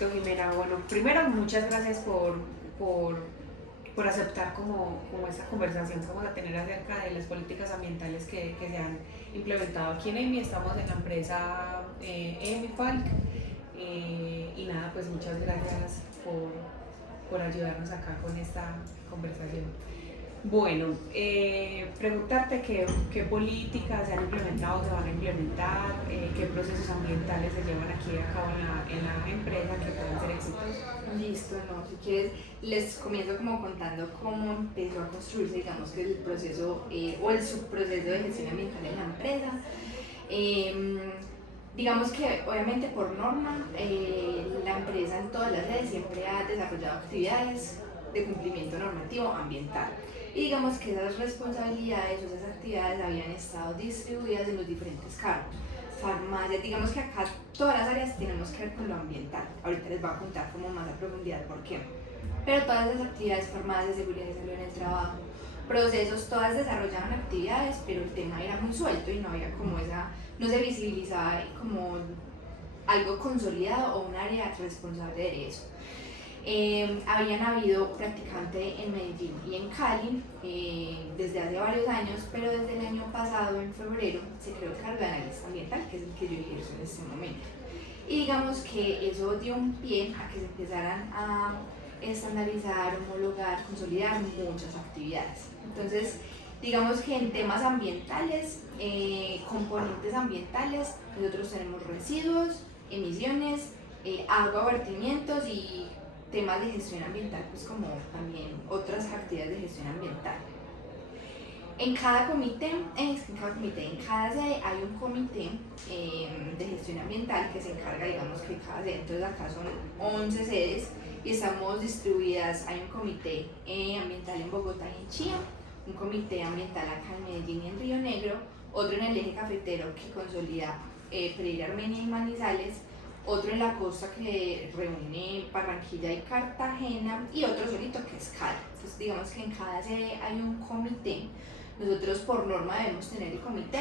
Listo, Jimena. Bueno, primero, muchas gracias por aceptar como esta conversación que vamos a tener acerca de las políticas ambientales que se han implementado aquí en EMI. Estamos en la empresa EMI Falk. Y nada, pues muchas gracias por ayudarnos acá con esta conversación. Bueno, preguntarte qué políticas se han implementado, se van a implementar, qué procesos ambientales se llevan aquí a cabo en la empresa que puedan ser exitosos. Listo, no, si quieres les comienzo como contando cómo empezó a construirse, digamos que el proceso o el subproceso de gestión ambiental en la empresa. Digamos que obviamente por norma la empresa en todas las sedes siempre ha desarrollado actividades de cumplimiento normativo ambiental. Y digamos que esas responsabilidades o esas actividades habían estado distribuidas en los diferentes cargos. Farmacias, digamos que acá todas las áreas tenemos que ver con lo ambiental. Ahorita les voy a contar como más a profundidad por qué. Pero todas esas actividades, farmacias, seguridad y salud en el trabajo, procesos, todas desarrollaban actividades, pero el tema era muy suelto y no había como no se visibilizaba como algo consolidado o un área responsable de eso. Habían habido prácticamente en Medellín y en Cali desde hace varios años, pero desde el año pasado, en febrero, se creó el cargo de analista ambiental, que es el que yo ejerzo en este momento. Y digamos que eso dio un pie a que se empezaran a estandarizar, homologar, consolidar muchas actividades. Entonces, digamos que en temas ambientales, componentes ambientales, nosotros tenemos residuos, emisiones, agua, vertimientos y temas de gestión ambiental, pues como también otras actividades de gestión ambiental. En cada comité, en cada sede hay un comité de gestión ambiental que se encarga, digamos que cada sede, entonces acá son 11 sedes y estamos distribuidas, hay un comité ambiental en Bogotá y en Chía, un comité ambiental acá en Medellín y en Río Negro, otro en el eje cafetero que consolida Pereira, Armenia y Manizales, otro en la costa que reúne Barranquilla y Cartagena y otro solito que es Cali. Entonces digamos que en cada sede hay un comité. Nosotros por norma debemos tener el comité,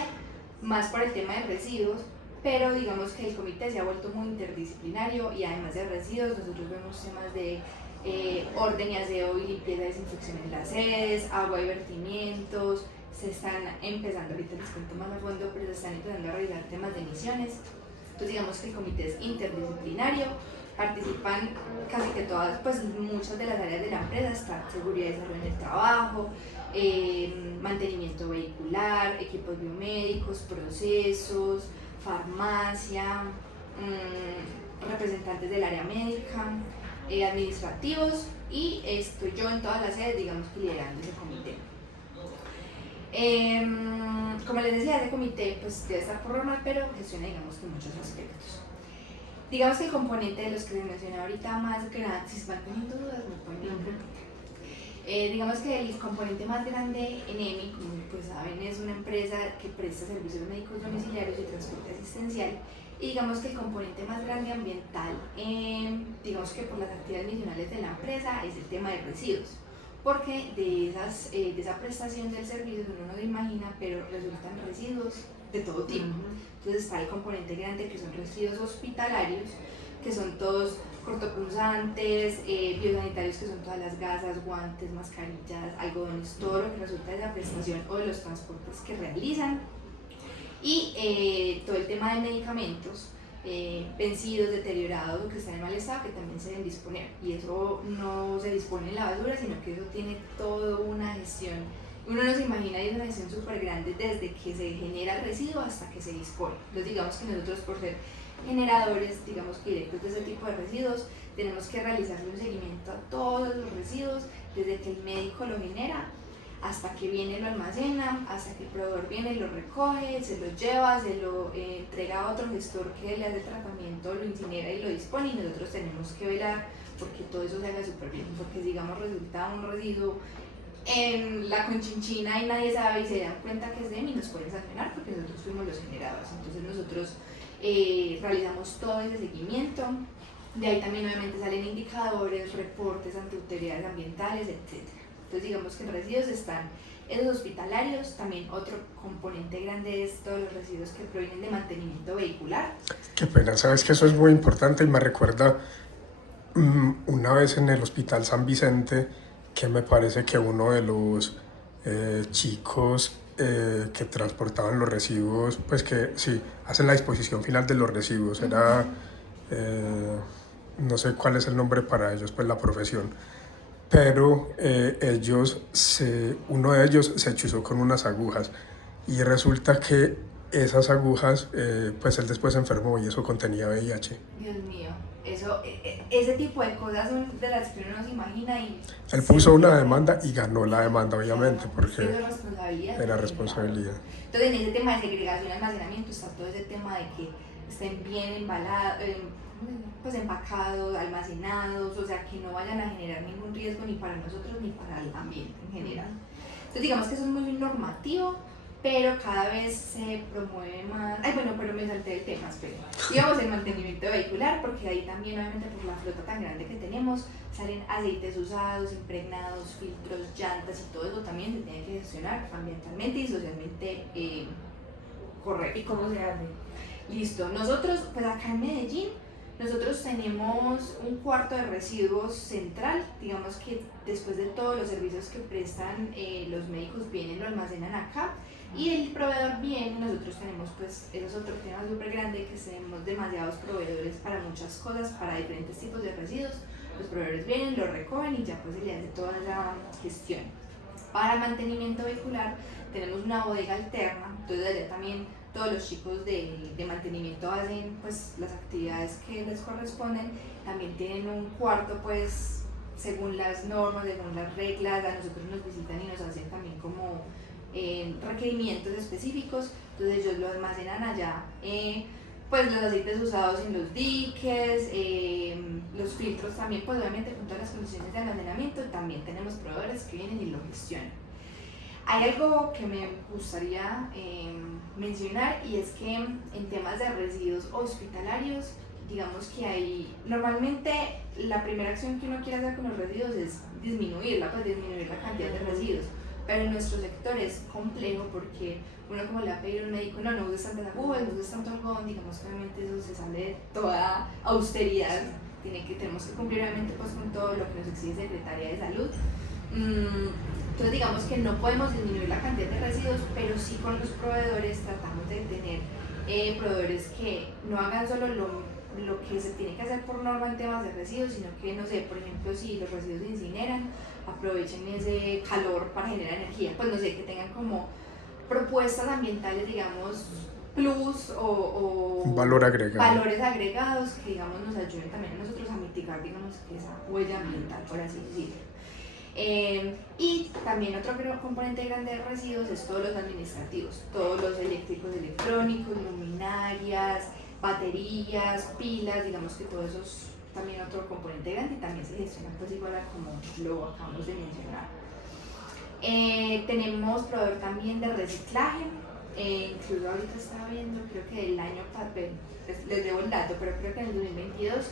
más por el tema de residuos, pero digamos que el comité se ha vuelto muy interdisciplinario y además de residuos nosotros vemos temas de orden y aseo y limpieza y desinfección en las sedes, agua y vertimientos. Se están empezando, ahorita les cuento más a fondo, pero se están empezando a revisar temas de emisiones. Entonces digamos que el comité es interdisciplinario, participan casi que todas, pues muchas de las áreas de la empresa, está seguridad y salud en el trabajo, mantenimiento vehicular, equipos biomédicos, procesos, farmacia, representantes del área médica, administrativos y estoy yo en todas las sedes, digamos que liderando ese comité. Como les decía, ese comité pues debe estar por norma, pero gestiona digamos que muchos aspectos. Digamos que el componente de los que les mencioné ahorita más grande, si se van teniendo dudas me pueden preguntar. Digamos que el componente más grande en EMI, como pues saben, es una empresa que presta servicios médicos domiciliarios y transporte asistencial. Y digamos que el componente más grande ambiental, digamos que por las actividades misionales de la empresa, es el tema de residuos. Porque de esa prestación del servicio uno no se imagina, pero resultan residuos de todo tipo. Entonces está el componente grande que son residuos hospitalarios, que son todos cortopunzantes, biosanitarios que son todas las gasas, guantes, mascarillas, algodones, todo lo que resulta de la prestación o de los transportes que realizan. Y todo el tema de medicamentos vencidos, deteriorados o que están en mal estado, que también se deben disponer, y eso no se dispone en la basura, sino que eso tiene toda una gestión, uno no se imagina, y es una gestión súper grande desde que se genera el residuo hasta que se dispone. Entonces digamos que nosotros, por ser generadores, digamos que directos de ese tipo de residuos, tenemos que realizarle un seguimiento a todos los residuos desde que el médico lo genera hasta que viene, lo almacena, hasta que el proveedor viene, lo recoge, se lo lleva, se lo entrega a otro gestor que le hace el tratamiento, lo incinera y lo dispone, y nosotros tenemos que velar porque todo eso se haga súper bien, porque si digamos resulta un residuo en la Conchinchina y nadie sabe y se dan cuenta que es de EMI, nos pueden sancionar porque nosotros fuimos los generadores. Entonces nosotros realizamos todo ese seguimiento, de ahí también obviamente salen indicadores, reportes ante autoridades ambientales, etc. Entonces digamos que en residuos están esos hospitalarios, también otro componente grande es todos los residuos que provienen de mantenimiento vehicular. Qué pena, sabes que eso es muy importante y me recuerda una vez en el Hospital San Vicente, que me parece que uno de los chicos que transportaban los residuos, pues que sí, hacen la disposición final de los residuos, era, no sé cuál es el nombre para ellos, pues la profesión, pero uno de ellos se hechizó con unas agujas y resulta que esas agujas, pues él después se enfermó y eso contenía VIH. Dios mío, ese tipo de cosas son de las que uno no se imagina y... Él puso una demanda y ganó la demanda, obviamente, porque era Claro. responsabilidad. Entonces, en ese tema de segregación y almacenamiento está todo ese tema de que estén bien embalados, pues empacados, almacenados, o sea, que no vayan a generar ningún riesgo ni para nosotros ni para el ambiente en general. Entonces, digamos que eso es muy normativo, pero cada vez se promueve más. Ay, bueno, pero me salté del tema, espera. Íbamos en mantenimiento vehicular, porque ahí también, obviamente, por la flota tan grande que tenemos, salen aceites usados, impregnados, filtros, llantas y todo eso también se tiene que gestionar ambientalmente y socialmente correcto. ¿Y cómo se hace? Listo, nosotros, pues acá en Medellín, nosotros tenemos un cuarto de residuos central, digamos que después de todos los servicios que prestan los médicos vienen, lo almacenan acá y el proveedor viene, nosotros tenemos pues, eso es otro tema súper grande, que tenemos demasiados proveedores para muchas cosas, para diferentes tipos de residuos, los proveedores vienen, lo recogen y ya pues se le hace toda la gestión. Para mantenimiento vehicular tenemos una bodega alterna, entonces allá también todos los chicos de mantenimiento hacen pues las actividades que les corresponden, también tienen un cuarto pues según las normas, según las reglas, a nosotros nos visitan y nos hacen también como requerimientos específicos, entonces ellos lo almacenan allá, pues los aceites usados en los diques, los filtros también, pues obviamente con todas las condiciones de almacenamiento, también tenemos proveedores que vienen y lo gestionan. Hay algo que me gustaría mencionar y es que en temas de residuos hospitalarios, digamos que hay, normalmente la primera acción que uno quiere hacer con los residuos es disminuirla, pues disminuir la cantidad de residuos, pero en nuestro sector es complejo porque uno como le va a pedir a un médico, no uses tantas agujas, no uses tanto algodón, digamos que obviamente eso se sale de toda austeridad, tenemos que cumplir obviamente pues con todo lo que nos exige Secretaría de Salud. Entonces digamos que no podemos disminuir la cantidad de residuos, pero sí con los proveedores tratamos de tener proveedores que no hagan solo lo que se tiene que hacer por norma en temas de residuos, sino que, no sé, por ejemplo, si los residuos se incineran, aprovechen ese calor para generar energía, pues no sé, que tengan como propuestas ambientales, digamos, plus o valor agregado. Valores agregados que, digamos, nos ayuden también a nosotros a mitigar, digamos, esa huella ambiental, por así decirlo. Y también otro componente grande de residuos es todos los administrativos, todos los eléctricos, electrónicos, luminarias, baterías, pilas, digamos que todo eso es también otro componente grande y también se gestiona pues igual a como lo acabamos de mencionar. Tenemos proveedor también de reciclaje, incluso ahorita estaba viendo, creo que el año pasado, les debo el dato, pero creo que en el 2022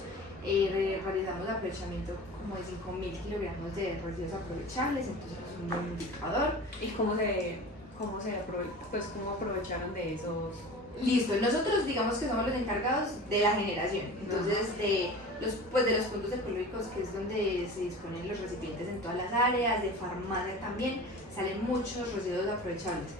realizamos aprovechamiento como de 5.000 kilogramos de residuos aprovechables, entonces es un buen indicador. ¿Y cómo aprovecharon de esos? Listo, nosotros digamos que somos los encargados de la generación, entonces de los puntos ecológicos, que es donde se disponen los recipientes en todas las áreas, de farmacia también, salen muchos residuos aprovechables,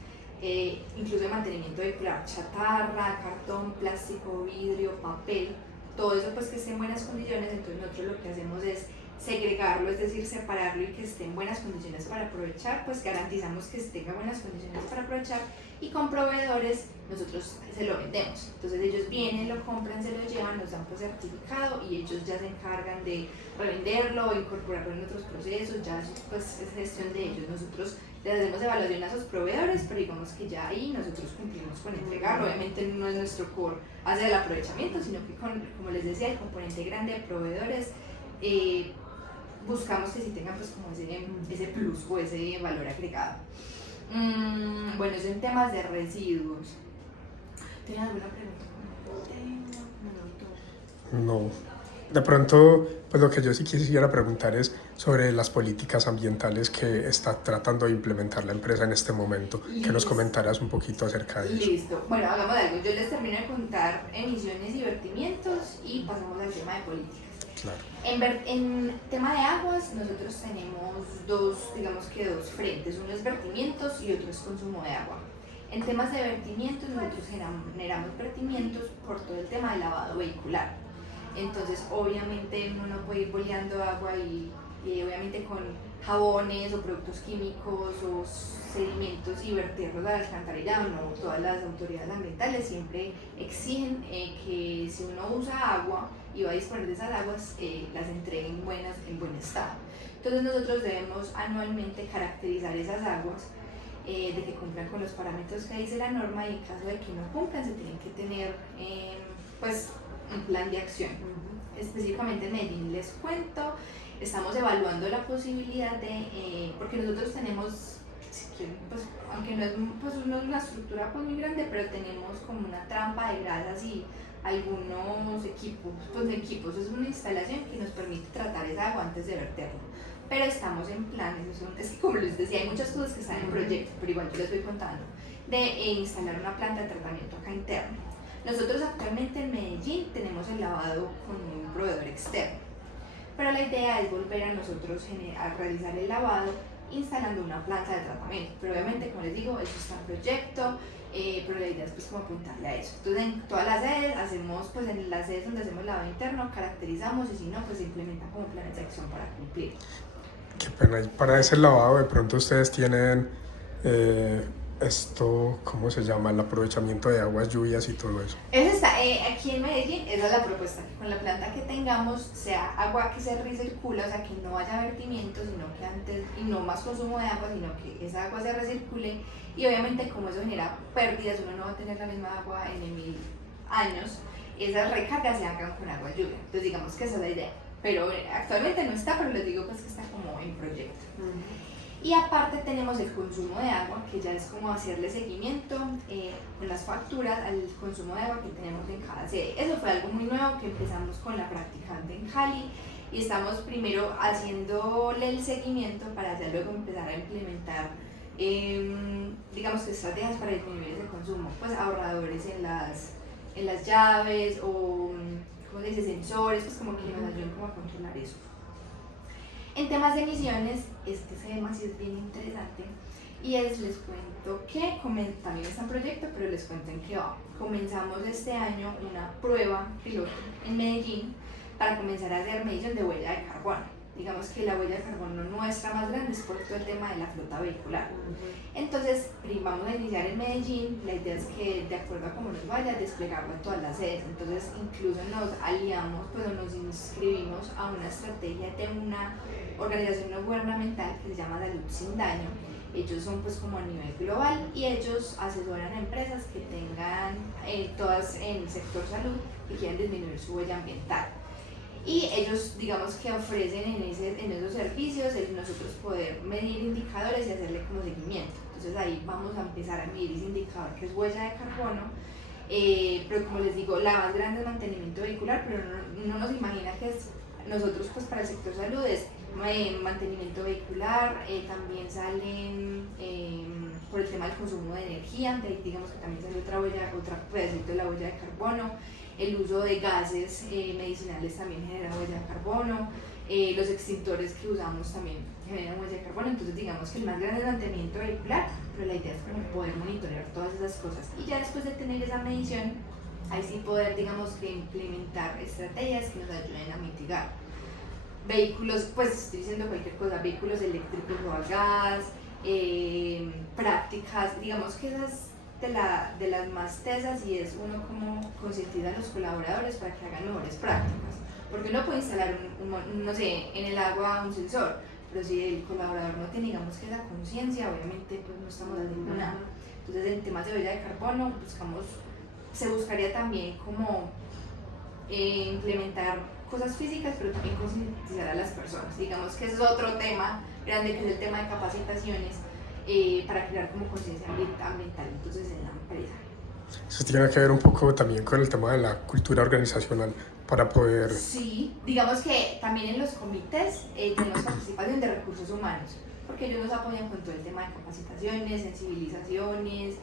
incluso de mantenimiento vehicular, chatarra, cartón, plástico, vidrio, papel, todo eso pues que esté en buenas condiciones, entonces nosotros lo que hacemos es segregarlo, es decir, separarlo y que esté en buenas condiciones para aprovechar, pues garantizamos que tenga buenas condiciones para aprovechar y con proveedores nosotros se lo vendemos, entonces ellos vienen, lo compran, se lo llevan, nos dan pues certificado y ellos ya se encargan de revenderlo o incorporarlo en otros procesos, ya pues es gestión de ellos, nosotros les hacemos evaluación a esos proveedores, pero digamos que ya ahí nosotros cumplimos con entregar, obviamente no es nuestro core hacia el aprovechamiento, sino que como les decía, el componente grande de proveedores, buscamos que sí tengan pues como ese plus o ese valor agregado. Bueno, eso en temas de residuos. ¿Tienen alguna pregunta? No. De pronto, pues lo que yo sí quisiera preguntar es sobre las políticas ambientales que está tratando de implementar la empresa en este momento. Que nos comentaras un poquito acerca de eso. Listo. Bueno, hagamos algo. Yo les termino de contar emisiones y vertimientos y pasamos al tema de políticas. Claro. En tema de aguas, nosotros tenemos dos frentes, uno es vertimientos y otro es consumo de agua. En temas de vertimientos, nosotros generamos vertimientos por todo el tema de lavado vehicular. Entonces, obviamente, uno no puede ir boleando agua y obviamente con jabones o productos químicos o sedimentos y vertirlos al alcantarillado. No, todas las autoridades ambientales siempre exigen que si uno usa agua y va a disponer de esas aguas, las entreguen en buen estado. Entonces, nosotros debemos anualmente caracterizar esas aguas de que cumplan con los parámetros que dice la norma, y en caso de que no cumplan se tienen que tener pues un plan de acción. Específicamente en Medellín les cuento, estamos evaluando la posibilidad de, porque nosotros tenemos, pues, aunque no es, pues, no es una estructura pues, muy grande, pero tenemos como una trampa de grasas y algunos equipos, es una instalación que nos permite tratar esa agua antes de verterla. Pero estamos en planes, es que como les decía, hay muchas cosas que están en proyecto, pero igual yo les voy contando, de instalar una planta de tratamiento acá interno. Nosotros actualmente en Medellín tenemos el lavado con un proveedor externo, pero la idea es volver a nosotros a realizar el lavado instalando una planta de tratamiento, pero obviamente, como les digo, eso está en proyecto, pero la idea es pues como apuntarle a eso. Entonces en todas las sedes hacemos, pues en las sedes donde hacemos lavado interno, caracterizamos y si no, pues se implementan como planes de acción para cumplir. Qué pena, y para ese lavado de pronto ustedes tienen esto, ¿cómo se llama? El aprovechamiento de aguas, lluvias y todo eso. Eso está, aquí en Medellín, esa es la propuesta, que con la planta que tengamos sea agua que se recircula, o sea que no haya vertimiento, sino que antes, y no más consumo de agua, sino que esa agua se recircule, y obviamente como eso genera pérdidas, uno no va a tener la misma agua en 1000 años, esas recargas se hagan con agua lluvia. Entonces digamos que esa es la idea, pero actualmente no está, pero les digo pues que está como en proyecto. Y aparte tenemos el consumo de agua, que ya es como hacerle seguimiento con las facturas al consumo de agua que tenemos en cada sede. Eso fue algo muy nuevo que empezamos con la practicante en Cali, y estamos primero haciéndole el seguimiento para ya luego empezar a implementar digamos que estrategias para disminuir ese consumo, pues ahorradores en las llaves o ¿cómo se dice? Sensores, pues como que nos ayuden como a controlar eso. En temas de emisiones, este tema sí es bien interesante, y les cuento que también está en proyecto, pero les cuento en qué va. Comenzamos este año una prueba piloto en Medellín para comenzar a hacer medición de huella de carbono. Digamos que la huella de carbono nuestra más grande es por todo el tema de la flota vehicular. Entonces, vamos a iniciar en Medellín. La idea es que, de acuerdo a cómo nos vaya, desplegarlo en todas las sedes. Entonces, incluso nos aliamos, pues nos inscribimos a una estrategia de una organización no gubernamental que se llama Salud Sin Daño. Ellos son pues como a nivel global, y ellos asesoran a empresas que tengan todas en el sector salud y quieran disminuir su huella ambiental. Y ellos, digamos que ofrecen en esos servicios nosotros poder medir indicadores y hacerle como seguimiento. Entonces ahí vamos a empezar a medir ese indicador que es huella de carbono, pero como les digo, la más grande es mantenimiento vehicular, pero no nos imagina que es nosotros pues para el sector salud es mantenimiento vehicular, también salen por el tema del consumo de energía, de ahí digamos que también sale otro pedacito de la huella de carbono. El uso de gases medicinales también genera huella de carbono, los extintores que usamos también generan huella de carbono. Entonces digamos que el más grande es el mantenimiento vehicular, pero la idea es como poder monitorear todas esas cosas, y ya después de tener esa medición, ahí sí poder, digamos, que implementar estrategias que nos ayuden a mitigar. Vehículos, pues estoy diciendo cualquier cosa, vehículos eléctricos o a gas, prácticas, digamos que esas de las más tesas, y es uno como concientizar a los colaboradores para que hagan mejores prácticas, porque uno puede instalar no sé, en el agua un sensor, pero si el colaborador no tiene, digamos que esa conciencia, obviamente pues no estamos haciendo nada. Entonces en temas de huella de carbono se buscaría también como implementar cosas físicas, pero también concientizar a las personas. Digamos que ese es otro tema grande, que es el tema de capacitaciones para crear como conciencia ambiental entonces en la empresa. Eso tiene que ver un poco también con el tema de la cultura organizacional para poder... Sí, digamos que también en los comités tenemos participación de recursos humanos, porque ellos nos apoyan con todo el tema de capacitaciones, sensibilizaciones,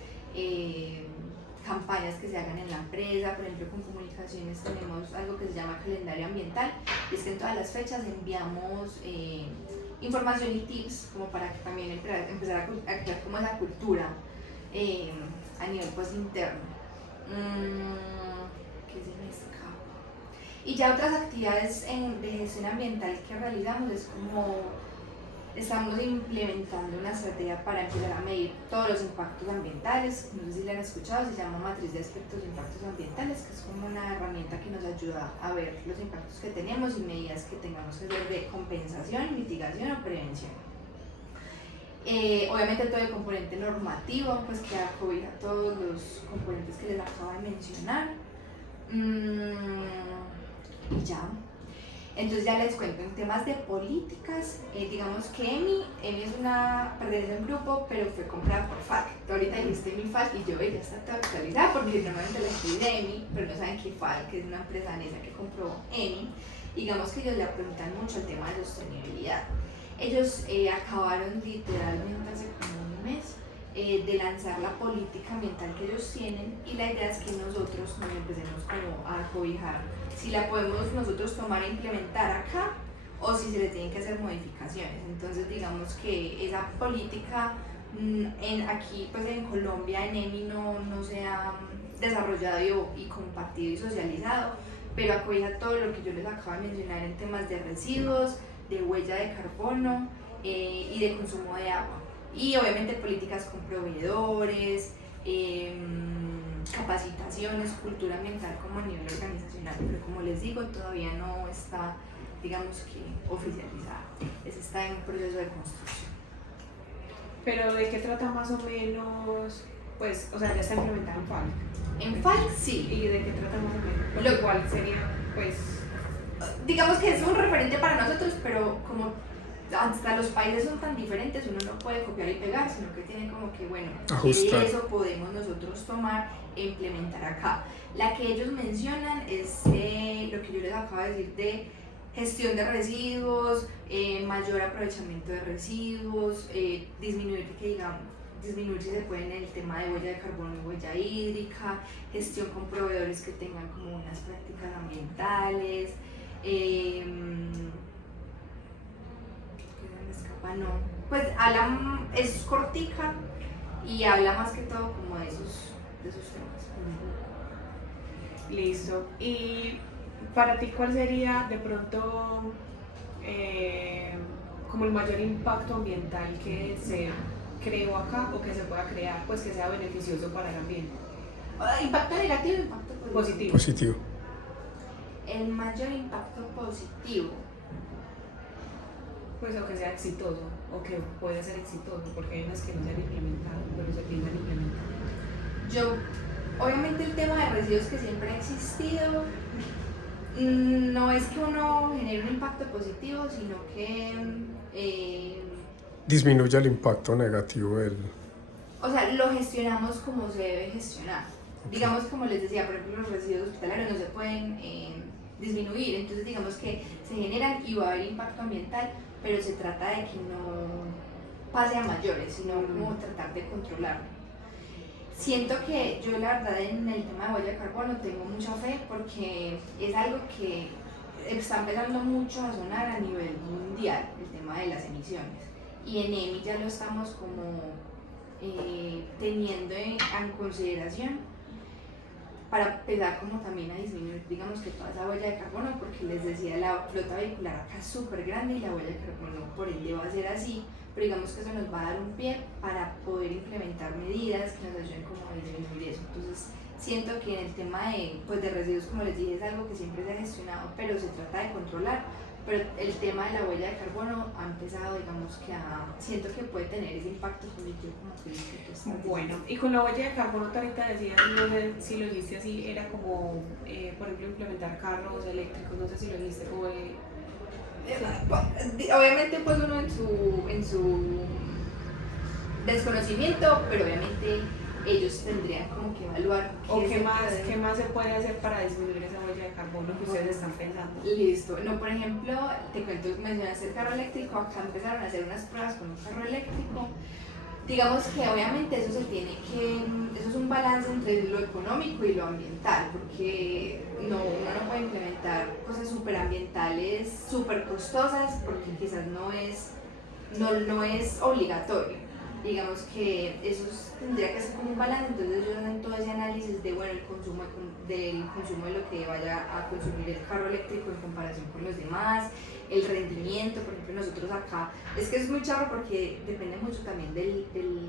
campañas que se hagan en la empresa. Por ejemplo, con comunicaciones tenemos algo que se llama calendario ambiental, y es que en todas las fechas enviamos información y tips como para que también empezar a crear como esa cultura a nivel pues interno. ¿Qué se me escapa? Y ya otras actividades de gestión ambiental que realizamos es como estamos implementando una estrategia para empezar a medir todos los impactos ambientales. No sé si la han escuchado, se llama Matriz de Aspectos de Impactos Ambientales, que es como una herramienta que nos ayuda a ver los impactos que tenemos y medidas que tengamos que hacer de compensación, mitigación o prevención. Obviamente todo el componente normativo, pues que acobija todos los componentes que les acabo de mencionar. Y ya. Entonces ya les cuento, en temas de políticas, digamos que EMI pertenece a un grupo, pero fue comprada por FALC. Tú ahorita dijiste mi FALC y yo ya está toda actualizada porque normalmente la escribí de EMI, pero no saben que FALC es una empresa danesa que compró EMI. Digamos que ellos le apuntan mucho al tema de sostenibilidad. Ellos acabaron literalmente hace como un mes de lanzar la política ambiental que ellos tienen, y la idea es que nosotros nos empecemos como a cobijar si la podemos nosotros tomar e implementar acá o si se le tienen que hacer modificaciones. Entonces digamos que esa política aquí pues en Colombia en EMI no se ha desarrollado y compartido y socializado, pero acobija todo lo que yo les acabo de mencionar en temas de residuos, de huella de carbono y de consumo de agua. Y obviamente políticas con proveedores, capacitaciones, cultura ambiental como a nivel organizacional, pero como les digo, todavía no está, digamos que, oficializada. Eso está en proceso de construcción. Pero ¿de qué trata más o menos? Pues, o sea, ya está implementada en FALC. En FALC sí. ¿Y de qué trata más o menos? Lo cual sería, pues... Digamos que es un referente para nosotros, pero como hasta los países son tan diferentes, uno no puede copiar y pegar, sino que tiene como que, bueno, ajustar. eso podemos nosotros tomar e implementar acá. La que ellos mencionan es lo que yo les acabo de decir de gestión de residuos, mayor aprovechamiento de residuos, disminuir si se puede en el tema de huella de carbono y huella hídrica, gestión con proveedores que tengan como unas prácticas ambientales. No, pues es cortica y habla más que todo como de esos temas. Listo. Y para ti, ¿cuál sería de pronto como el mayor impacto ambiental que se creó acá o que se pueda crear, pues que sea beneficioso para el ambiente? ¿Impacto negativo o impacto positivo? Positivo. El mayor impacto positivo. Pues o que sea exitoso, o que pueda ser exitoso, porque hay unas que no se han implementado, pero se piensan implementar. Obviamente el tema de residuos que siempre ha existido, no es que uno genere un impacto positivo, sino que... disminuye el impacto negativo del... O sea, lo gestionamos como se debe gestionar. Okay. Digamos, como les decía, por ejemplo, los residuos hospitalarios no se pueden disminuir, entonces digamos que se generan y va a haber impacto ambiental, pero se trata de que no pase a mayores, sino como tratar de controlarlo. Siento que yo la verdad en el tema de huella de carbono tengo mucha fe porque es algo que está empezando mucho a sonar a nivel mundial, el tema de las emisiones. Y en EMI ya lo estamos como teniendo en consideración para empezar como también a disminuir, digamos que toda esa huella de carbono, porque les decía, la flota vehicular acá es súper grande y la huella de carbono por ende va a ser así, pero digamos que eso nos va a dar un pie para poder implementar medidas que nos ayuden como a disminuir eso. Entonces siento que en el tema de residuos, como les dije, es algo que siempre se ha gestionado, pero se trata de controlar. Pero el tema de la huella de carbono ha empezado, digamos que siento que puede tener ese impacto positivo como que tú estás diciendo. Bueno, y con la huella de carbono tú ahorita decías, no sé si lo dijiste así, era como, por ejemplo, implementar carros eléctricos, no sé si lo dijiste como obviamente pues uno en su desconocimiento, pero obviamente ellos tendrían como que evaluar qué más se puede hacer para disminuir esa huella de carbono que ustedes están pensando. Listo, no, por ejemplo, te cuento, mencionaste el carro eléctrico, acá empezaron a hacer unas pruebas con un carro eléctrico Digamos que obviamente eso eso es un balance entre lo económico y lo ambiental, porque uno no puede implementar cosas súper ambientales, súper costosas, porque quizás no es obligatorio. Digamos que eso tendría que ser como un balance, entonces ellos hacen todo ese análisis de, bueno, el consumo de lo que vaya a consumir el carro eléctrico en comparación con los demás, el rendimiento. Por ejemplo, nosotros acá, es que es muy charro porque depende mucho también de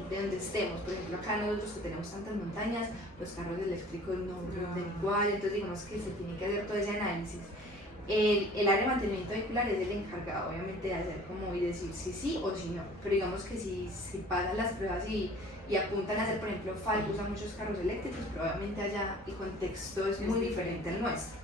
donde estemos. Por ejemplo, acá nosotros que tenemos tantas montañas, los carros eléctricos no rinden igual, entonces digamos que se tiene que hacer todo ese análisis. El área de mantenimiento vehicular es el encargado, obviamente, de hacer como y decir si sí o si no, pero digamos que si pasan las pruebas y apuntan a hacer, por ejemplo, Falk usa muchos carros eléctricos, pero obviamente allá el contexto es muy diferente al nuestro.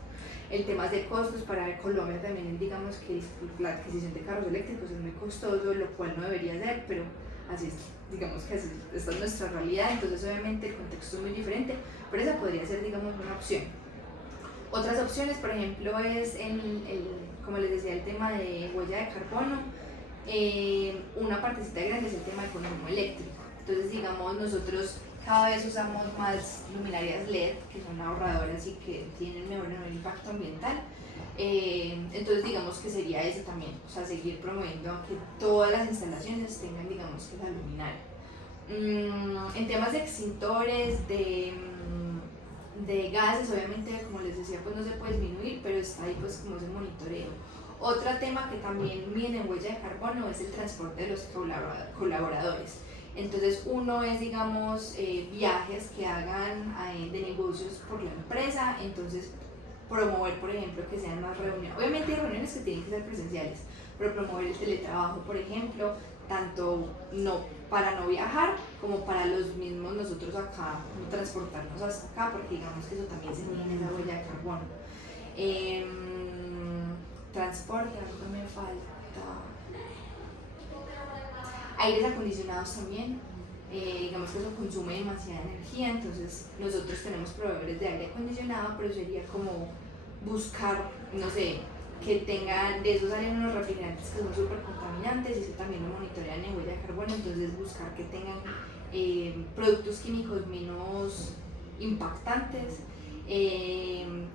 El tema de costos para Colombia también, digamos que la adquisición de carros eléctricos es muy costoso, lo cual no debería ser, pero así es, digamos que esta es nuestra realidad, entonces obviamente el contexto es muy diferente, pero esa podría ser, digamos, una opción. Otras opciones, por ejemplo, es, como les decía, el tema de huella de carbono. Una partecita grande es el tema de consumo eléctrico. Entonces, digamos, nosotros cada vez usamos más luminarias LED, que son ahorradoras y que tienen menor impacto ambiental. Entonces, digamos que sería eso también, o sea, seguir promoviendo que todas las instalaciones tengan, digamos, que la luminaria. En temas de extintores, de gases, obviamente, como les decía, pues no se puede disminuir, pero está ahí pues como ese monitoreo. Otro tema que también viene en huella de carbono es el transporte de los colaboradores. Entonces uno es, digamos, viajes que hagan de negocios por la empresa, entonces promover, por ejemplo, que sean más reuniones. Obviamente hay reuniones que tienen que ser presenciales, pero promover el teletrabajo, por ejemplo, tanto para no viajar como para los mismos nosotros acá, transportarnos hasta acá, porque digamos que eso también se tiene en esa huella de carbono. Transporte, algo me falta. Aires acondicionados también. Digamos que eso consume demasiada energía, entonces nosotros tenemos proveedores de aire acondicionado, pero sería como buscar, no sé, que tengan, de esos salen unos refrigerantes que son súper contaminantes y eso también lo monitorean en huella de carbono, entonces buscar que tengan productos químicos menos impactantes,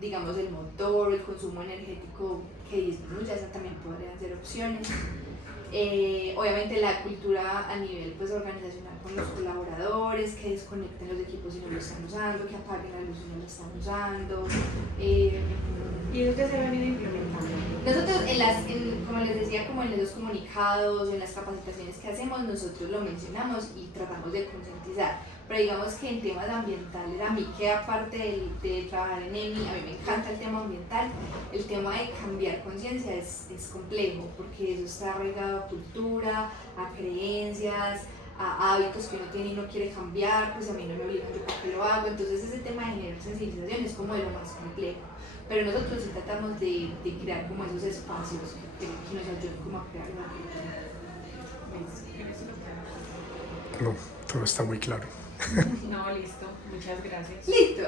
digamos el motor, el consumo energético que disminuya, esas también podrían ser opciones. Obviamente la cultura a nivel pues organizacional con los colaboradores, que desconecten los equipos si no lo están usando, que apaguen la luz si no lo están usando. ¿Y eso ya se va a venir implementando? Nosotros, como les decía, como en los comunicados, en las capacitaciones que hacemos, nosotros lo mencionamos y tratamos de concientizar. Pero digamos que en temas ambientales, a mí que aparte de trabajar en EMI, a mí me encanta el tema ambiental, el tema de cambiar conciencia es complejo, porque eso está arraigado a cultura, a creencias, a hábitos que uno tiene y no quiere cambiar, pues a mí no me obligan, yo por qué lo hago. Entonces ese tema de generar sensibilización es como de lo más complejo. Pero nosotros sí tratamos de crear como esos espacios que nos ayuden como a crear una cultura. No, todo está muy claro. No, listo. Muchas gracias. Listo.